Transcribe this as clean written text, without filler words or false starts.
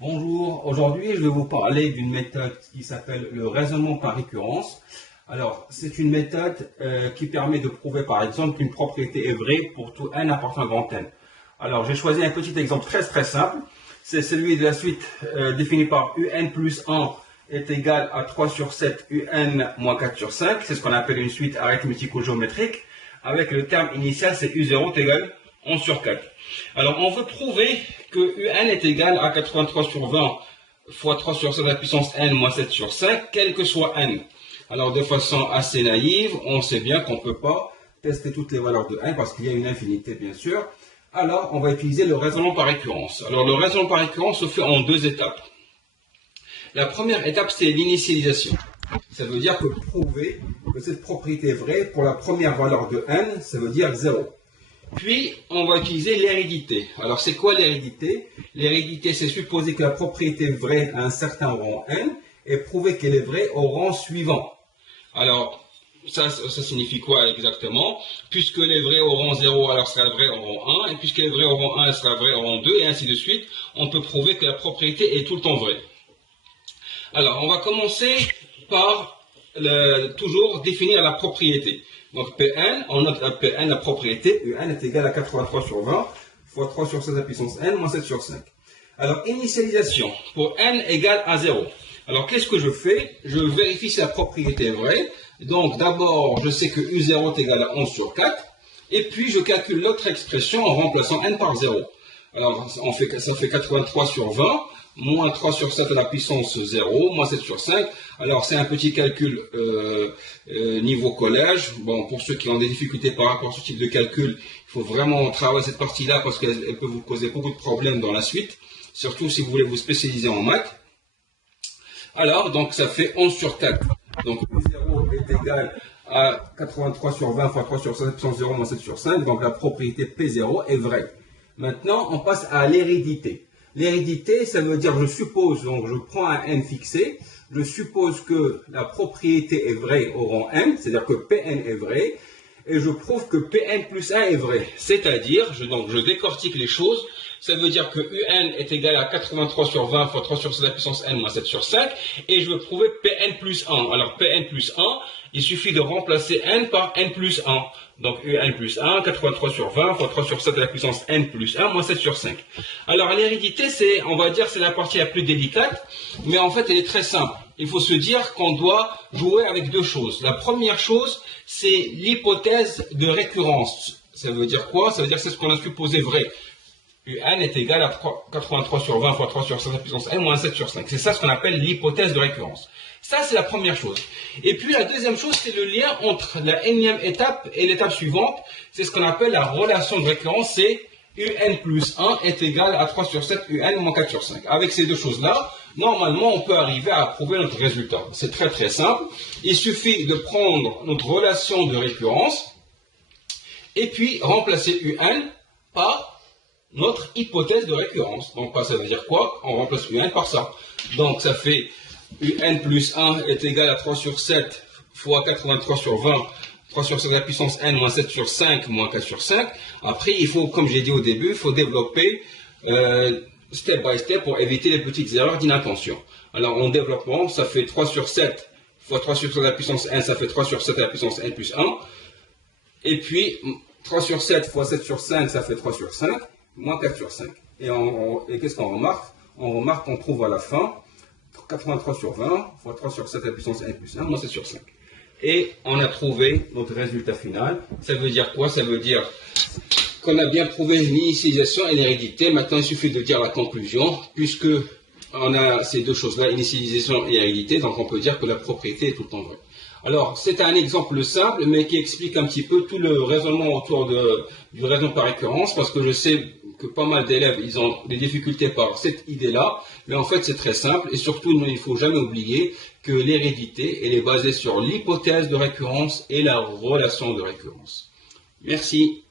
Bonjour, aujourd'hui je vais vous parler d'une méthode qui s'appelle le raisonnement par récurrence. Alors, c'est une méthode qui permet de prouver par exemple qu'une propriété est vraie pour tout n appartenant à grand N. Alors, j'ai choisi un petit exemple très simple. C'est celui de la suite définie par un plus 1 est égal à 3 sur 7 un moins 4 sur 5. C'est ce qu'on appelle une suite arithmético-géométrique. Avec le terme initial, c'est u0 est égal à 11 sur 4. Alors, on veut prouver que un est égal à 83 sur 20 fois 3 sur 7 à la puissance n moins 7 sur 5, quel que soit n. Alors, de façon assez naïve, on sait bien qu'on ne peut pas tester toutes les valeurs de n parce qu'il y a une infinité, bien sûr. Alors, on va utiliser le raisonnement par récurrence. Alors, le raisonnement par récurrence se fait en deux étapes. La première étape, c'est l'initialisation. Ça veut dire que prouver que cette propriété est vraie pour la première valeur de n, ça veut dire 0. Puis, on va utiliser l'hérédité. Alors, c'est quoi l'hérédité? L'hérédité, c'est supposer que la propriété est vraie à un certain rang n et prouver qu'elle est vraie au rang suivant. Alors, ça signifie quoi exactement? Puisqu'elle est vraie au rang 0, alors elle sera vraie au rang 1, et puisqu'elle est vraie au rang 1, elle sera vraie au rang 2, et ainsi de suite. On peut prouver que la propriété est tout le temps vraie. Alors, on va commencer par toujours définir la propriété. Donc Pn, on note à Pn la propriété, Un est égal à 83 sur 20 fois 3 sur 7 à la puissance n moins 7 sur 5. Alors initialisation, pour n égale à 0. Alors qu'est-ce que je fais? Je vérifie si la propriété est vraie. Donc d'abord, je sais que u0 est égal à 11 sur 4. Et puis je calcule l'autre expression en remplaçant n par 0. Alors ça fait 83 sur 20. Moins 3 sur 7 à la puissance 0, moins 7 sur 5. Alors, c'est un petit calcul niveau collège. Bon, pour ceux qui ont des difficultés par rapport à ce type de calcul, il faut vraiment travailler cette partie-là parce qu'elle peut vous causer beaucoup de problèmes dans la suite, surtout si vous voulez vous spécialiser en maths. Alors, donc, ça fait 11 sur 4. Donc, U0 est égal à 83 sur 20 fois 3 sur 7 puissance 0, moins 7 sur 5. Donc, la propriété P0 est vraie. Maintenant, on passe à l'hérédité. L'hérédité, ça veut dire, je suppose, donc je prends un n fixé, je suppose que la propriété est vraie au rang n, c'est-à-dire que Pn est vrai, et je prouve que Pn plus 1 est vrai. C'est-à-dire, je décortique les choses, ça veut dire que Un est égal à 83 sur 20 fois 3 sur 7 à la puissance n moins 7 sur 5, et je veux prouver Pn plus 1. Alors Pn plus 1, il suffit de remplacer n par n plus 1. Donc Un plus 1, 83 sur 20 fois 3 sur 7 à la puissance n plus 1 moins 7 sur 5. Alors l'hérédité, on va dire, c'est la partie la plus délicate, mais en fait elle est très simple. Il faut se dire qu'on doit jouer avec deux choses. La première chose, c'est l'hypothèse de récurrence. Ça veut dire quoi? Ça veut dire que c'est ce qu'on a supposé vrai. Un est égal à 83 sur 20 fois 3 sur 7 à la puissance n moins 7 sur 5. C'est ça ce qu'on appelle l'hypothèse de récurrence. Ça, c'est la première chose. Et puis, la deuxième chose, c'est le lien entre la énième étape et l'étape suivante. C'est ce qu'on appelle la relation de récurrence. C'est Un plus 1 est égal à 3 sur 7 Un moins 4 sur 5. Avec ces deux choses-là, normalement, on peut arriver à prouver notre résultat. C'est très simple. Il suffit de prendre notre relation de récurrence et puis remplacer Un par notre hypothèse de récurrence. Donc, ça veut dire quoi? On remplace Un par ça. Donc, ça fait Un plus 1 est égal à 3 sur 7 fois 83 sur 20, 3 sur 7 à la puissance n moins 7 sur 5 moins 4 sur 5. Après, il faut, comme j'ai dit au début, il faut développer step by step pour éviter les petites erreurs d'inattention. Alors, en développement, ça fait 3 sur 7 fois 3 sur 7 à la puissance n, ça fait 3 sur 7 à la puissance n plus 1. Et puis, 3 sur 7 fois 7 sur 5, ça fait 3 sur 5, moins 4 sur 5. Et qu'est-ce qu'on remarque? On remarque qu'on trouve à la fin 83 sur 20 fois 3 sur 7 à la puissance n plus 1 moins 7 sur 5. Et on a trouvé notre résultat final. Ça veut dire quoi? Ça veut dire qu'on a bien prouvé l'initialisation et l'hérédité. Maintenant, il suffit de dire la conclusion. Puisque on a ces deux choses-là, initialisation et hérédité, donc on peut dire que la propriété est tout le temps vraie. Alors, c'est un exemple simple, mais qui explique un petit peu tout le raisonnement autour du raisonnement par récurrence, parce que je sais que pas mal d'élèves, ils ont des difficultés par cette idée-là, mais en fait, c'est très simple, et surtout, il ne faut jamais oublier que l'hérédité, elle est basée sur l'hypothèse de récurrence et la relation de récurrence. Merci.